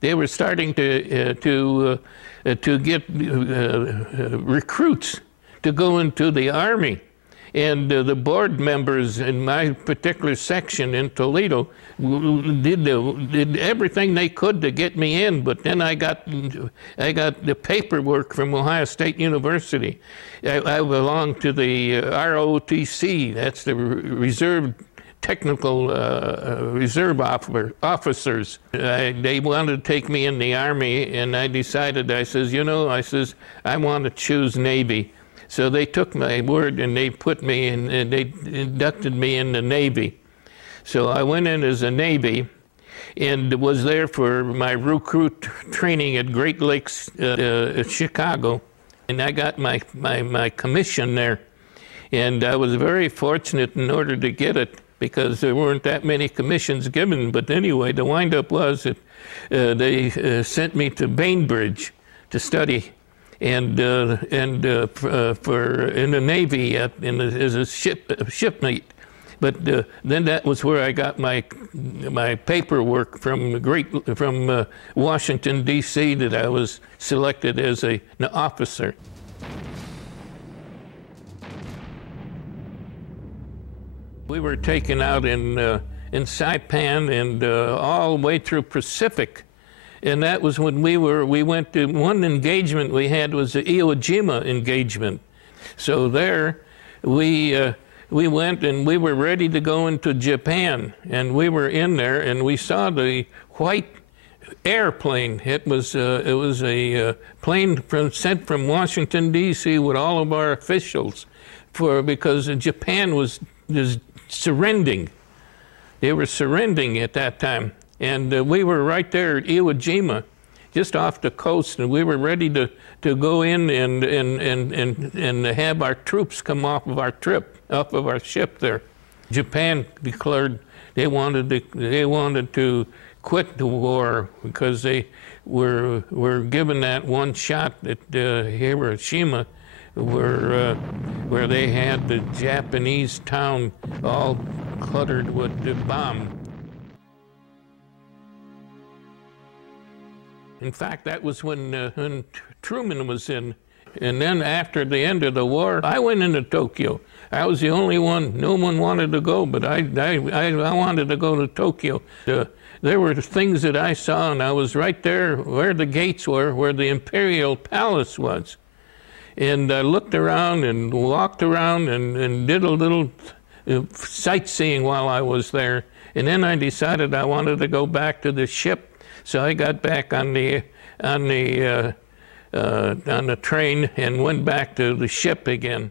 they were starting to get recruits to go into the Army. And the board members in my particular section in Toledo did everything they could to get me in, but then I got the paperwork from Ohio State University. I belonged to the ROTC, that's the Reserve Technical Reserve Officers. They wanted to take me in the Army, and I decided, I says, I want to choose Navy. So they took my word and they put me in, and they inducted me in the Navy. So I went in as a Navy and was there for my recruit training at Great Lakes, Chicago. And I got my commission there. And I was very fortunate in order to get it because there weren't that many commissions given. But anyway, the windup was that they sent me to Bainbridge to study. And for in the Navy as a shipmate, but then that was where I got my paperwork from Washington D.C. that I was selected as an officer. We were taken out in Saipan and all the way through Pacific. And that was when we went to one engagement we had was the Iwo Jima engagement. So there we went and we were ready to go into Japan. And we were in there and we saw the white airplane. It was a plane sent from Washington, D.C. with all of our officials because Japan was surrendering. They were surrendering at that time. And we were right there at Iwo Jima, just off the coast, and we were ready to go in and have our troops come off of our ship there. Japan declared they wanted to quit the war because they were given that one shot at Hiroshima, where they had the Japanese town all cluttered with the bomb. In fact, that was when Truman was in. And then after the end of the war, I went into Tokyo. I was the only one. No one wanted to go, but I wanted to go to Tokyo. There were things that I saw, and I was right there where the gates were, where the Imperial Palace was. And I looked around and walked around and did a little sightseeing while I was there. And then I decided I wanted to go back to the ship. So I got back on the train and went back to the ship again.